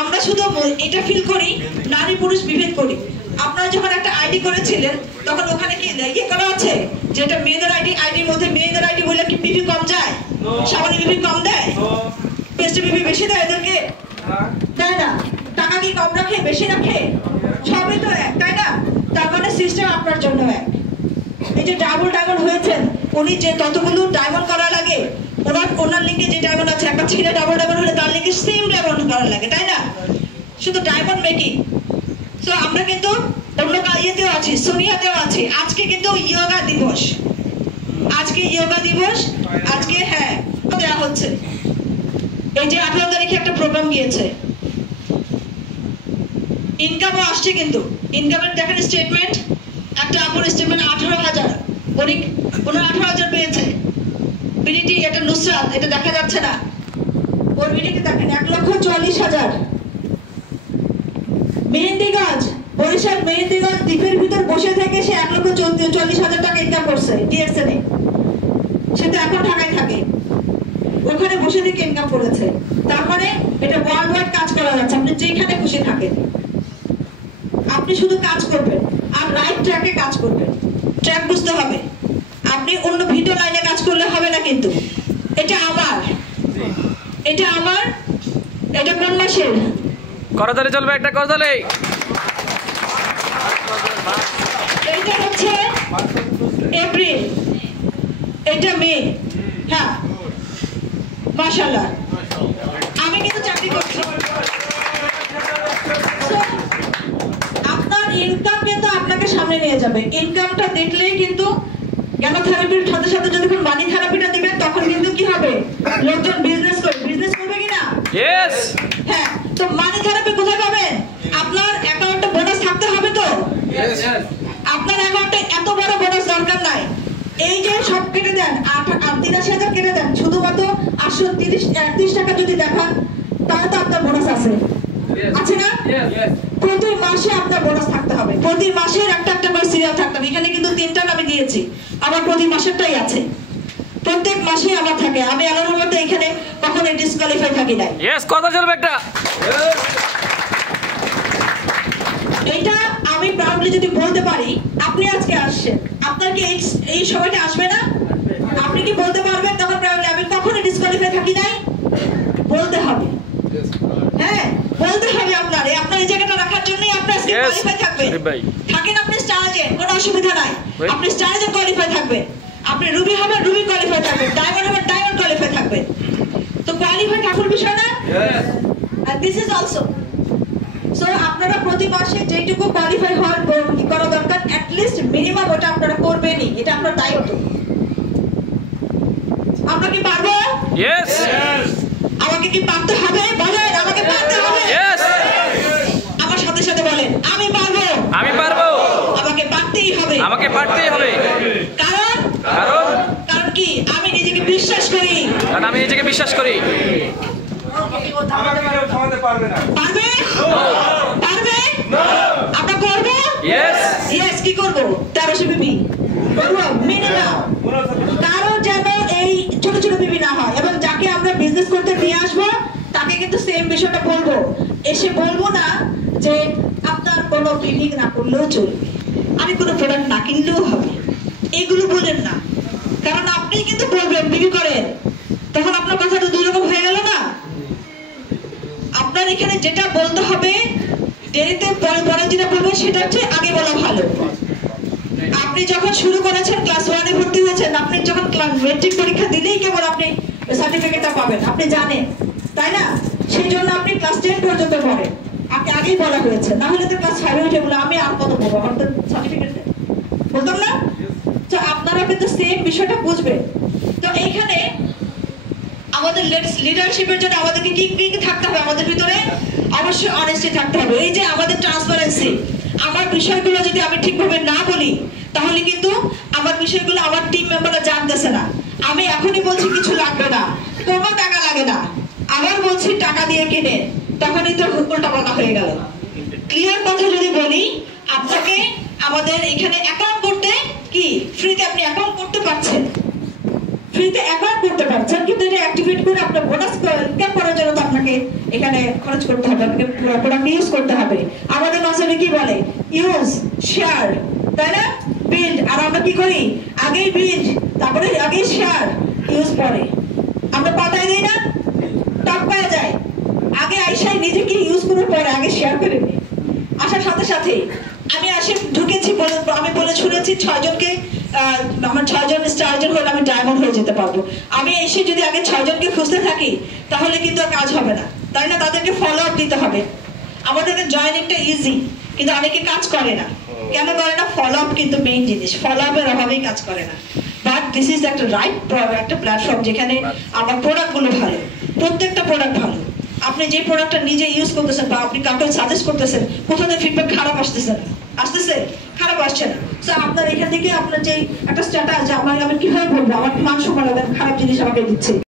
আমরা শুধু এটা ফিল করি নারী পুরুষ বিভেদ করি। আপনারা যখন একটা আইডি করেছিলেন তখন ওখানে কি ইয়ে করা আছে যেটা মেয়েদের আইডির মধ্যে মেয়েদের আইডি বলে কি পিভি কম যায়? সামান্য পিভি কম দেয়? পেস্ট পিভি বেশি দেয় এদেরকে? তাই না? টাকা কি কম রাখে বেশি রাখে? সবই তো এক, তাই না? তার মানে সিস্টেম আপনার জন্য এক। এই যে ডায়মন্ড হয়েছেন, উনি যে ততগুলো ডায়মন্ড করা লাগে, ওনার লিঙ্কে যে ডায়মন্ড আছে, একটা ছেলে ডাবল হলে তার লিঙ্কে সেম ডায়মন্ড করা লাগে, তাই না? শুধু ডায়মন্ড মেকিং। তো আমরা কিন্তু অন্য ইয়েতেও আছি, সোনিয়াতেও আছি। আজকে কিন্তু ইয়োগা দিবস, আজকে হ্যাঁ দেওয়া হচ্ছে। এই যে 18 তারিখে একটা প্রোগ্রাম গিয়েছে, ইনকামও আসছে, কিন্তু ইনকামের দেখেন স্টেটমেন্ট, একটা আপুর স্টেটমেন্ট 18,000, ওনার 18,000 পেয়েছে। বিডিটি এটা নুসরাত, এটা দেখা যাচ্ছে না, ওর বিডিটি দেখেন 1,40,000। মেহেন্দিগঞ্জ, বরিশাল মেহেন্দিগঞ্জ দ্বীপের ভিতর বসে থেকে সে 1,40,000 টাকা ইনকাম করছে ডিএক্সএনে। সে তো এখন ঢাকায় থাকে, ওখানে বসে থেকে ইনকাম করেছে। তার মানে এটা ওয়ার্ল্ড ওয়াইড কাজ করা যাচ্ছে। আপনি যেখানে খুশি থাকেন, আপনি শুধু কাজ করবেন আর রাইট ট্র্যাকে কাজ করবেন। ট্র্যাক বুঝতে হবে। আপনি অন্য ভিডিও লাইনে কাজ করলে হবে না, কিন্তু এটা আমার, এটা কোন মাসের? করতালি চলবে, একটা করতালি। এটা হচ্ছে এপ্রিল, এটা মে। হ্যাঁ, মাশাআল্লাহ। আমি কিন্তু চাকরি করছি। আপনার ইনকাম কিন্তু আপনাকে সামনে নিয়ে যাবে। ইনকামটা দেখলেই কিন্তু জ্ঞান থেরাপির সাথে সাথে যখন মানি থেরাপিটা দিবেন, তখন কিন্তু কি হবে, লোকজন বিজনেস করবে কিনা? ইয়েস। হ্যাঁ, তো মানি থেরাপি কোথায় পাবেন? আপনার অ্যাকাউন্টে বোনাস থাকতে হবে তো। আপনার অ্যাকাউন্টে এত বড় বোনাস দরকার নাই। এই যে সব কেটে দেন, 83,000 কেটে দেন, শুধুমাত্র 830 টাকা যদি দেখান, তাহলে তো আপনার বোনাস আছে না? প্রতি মাসে আপনার বোনাস থাকতে হবে, প্রতি মাসের একটা করে সিরিয়াল থাকতে হবে। এখানে কিন্তু 3টা আমি দিয়েছি, আমার প্রতি মাসেরটাই আছে, প্রত্যেক মাসে আমার থাকে। আমি আলোর মধ্যে এখানে কখনো ডিসকোয়ালিফাই থাকি না। কথা চলবে একটা। এইটা আমি প্রাউডলি যদি বলতে পারি, আপনি আজকে আসছেন, আপনার কি এই সময়টা আসবে না? আপনি কি বলতে পারবেন তখন প্রাউডলি আমি কখনো ডিসকোয়ালিফাই থাকি নাই? বলতে হবে, হ্যাঁ বলতে হবে। আপনার এই জায়গাটা রাখার জন্যই আপনি আজকে কোয়ালিফাই থাকবেন। থাকেন আপনি স্টারে, কোনো অসুবিধা নাই, আপনি স্টারে কোয়ালিফাই থাকবেন। আপনি রুবি হবেন, রুবি কোয়ালিফাই থাকবেন, ডায়মন্ড হবেন, ডায়মন্ড কোয়ালিফাই থাকবেন। তো কোয়ালিফাই থাকার বিষয় না? আর দিস ইজ অলসো। সো আপনারা প্রতি মাসে যেটুকু কোয়ালিফাই হওয়ার কি করা দরকার, অ্যাট লিস্ট মিনিমাম ওটা আপনারা করবেনই, এটা আপনার দায়িত্ব। আমরা কি পারবো? ইয়েস। আমাকে কি পারতে হবে? বলেন, আমাকে পারতে হবে। ইয়েস। আমার সাথে সাথে বলেন, আমি পারবো। আমি পারবো। আমাকে পারতেই হবে। আমাকে পারতেই হবে। কারণ কি? আমি নিজেকে বিশ্বাস করি। পারবে? আমরা করবো? ইয়েস। কি করবো? 1300 বিবি মিনিমাম। কারো যেন এই ছোট ছোট বিবি না হয়। এবং যাকে আমরা বিজনেস করতে নিয়ে আসবো, তাকে কিন্তু সেম বিষয়টা বলবো। এসে বলবো না যে আপনার কোনো ক্লিনিক না করলেও চলবে, আমি কোনো প্রোডাক্ট না কিনলেও হবে, এগুলো বলেন না। কারণ আপনি কিন্তু বলবেন বিবি করেন, তখন আপনার কথাটা দুই রকম হয়ে গেল না। আপনার এখানে যেটা বলতে হবে, দেরিতে পরে যেটা বলবেন সেটা হচ্ছে আগে বলা ভালো। আপনি যখন শুরু করেছেন, ক্লাস 1-এ ভর্তি হয়েছেন, আপনি যখন মেট্রিক পরীক্ষা দিলেই কেবল আপনি সার্টিফিকেটটা পাবেন, আপনি জানেন, তাই না? সেই জন্য আপনি ক্লাস 10 পর্যন্ত পড়েন, আগেই বলা হয়েছে। না হলে তো ক্লাস 5-এ উঠে বলে আমি আর কত পড়বো, আমার তো সার্টিফিকেট নেই, বলতাম না? তো আপনারা কিন্তু সেম বিষয়টা বুঝবেন। তো এইখানে আমাদের লিডারশিপের জন্য আমাদেরকে কি থাকতে হবে? আমাদের ভিতরে অবশ্যই অনেস্টি থাকতে হবে। এই যে আমাদের ট্রান্সপারেন্সি, আমার বিষয়গুলো যদি আমি ঠিকভাবে না বলি, তাহলে কিন্তু আমার বিষয়গুলো আমার টিম মেম্বাররা জানতেছে না। আমি এখনই বলছি কিছু লাগবে না, কোনো টাকা লাগে না, আবার বলছি টাকা দিয়ে কিনে, তখনই তো উল্টাপাল্টা হয়ে গেল। ক্লিয়ার কথা যদি বলি, আপনাকে আমাদের এখানে অ্যাকাউন্ট করতে কি ফ্রিতে আপনি অ্যাকাউন্ট করতে পারছেন, ফ্রিতে অ্যাকাউন্ট করতে পারছেন, কিন্তু এটা অ্যাক্টিভেট করে আপনার বোনাস ইনকাম করার জন্য তো আপনাকে এখানে খরচ করতে হবে, আপনাকে প্রোডাক্ট ইউজ করতে হবে। আমাদের কনসেপ্টে কি বলে? ইউজ, শেয়ার, তাই না? বিল্ড। আর আমরা কি করি? আগেই বিল্ড, তারপরে আগেই শেয়ার, ইউজ পরে। আমরা পাতায় দিই না, টপ পাওয়া যায়, আগে আইসাই নিজেকে ইউজ করার পরে আগে শেয়ার করে নিই। আসার সাথে সাথে আমি ঢুকেছি, আমি বলে শুনেছি 6 জনকে, আমার 6 জন স্টারজন হলে আমি ডায়মন্ড হয়ে যেতে পারবো। আমি এসে যদি আগে 6 জনকে খুঁজতে থাকি তাহলে কিন্তু আর কাজ হবে না, তাই না? তাদেরকে ফলো আপ দিতে হবে। আমাদের জয়েনিংটা ইজি, কিন্তু অনেকে কাজ করে না। কেন করে না? ফলো আপ কিন্তু মেইন জিনিস, ফলো আপের অভাবেই কাজ করে না। বাট দিস ইজ একটা রাইট একটা প্ল্যাটফর্ম যেখানে আমার প্রোডাক্টগুলো ভালো, প্রত্যেকটা প্রোডাক্ট ভালো। আপনি যে প্রোডাক্টটা নিজে ইউজ করতেছেন বা আপনি কাউকে সাজেস্ট করতেছেন, কোথাও ফিডব্যাক খারাপ আসতেছে না, খারাপ আসছে না। তো আপনার এখান থেকে আপনার যে একটা স্ট্যাটাস, যে আমি কিভাবে বলবো, আমার মান সম্মান খারাপ জিনিস আমাকে দিচ্ছে।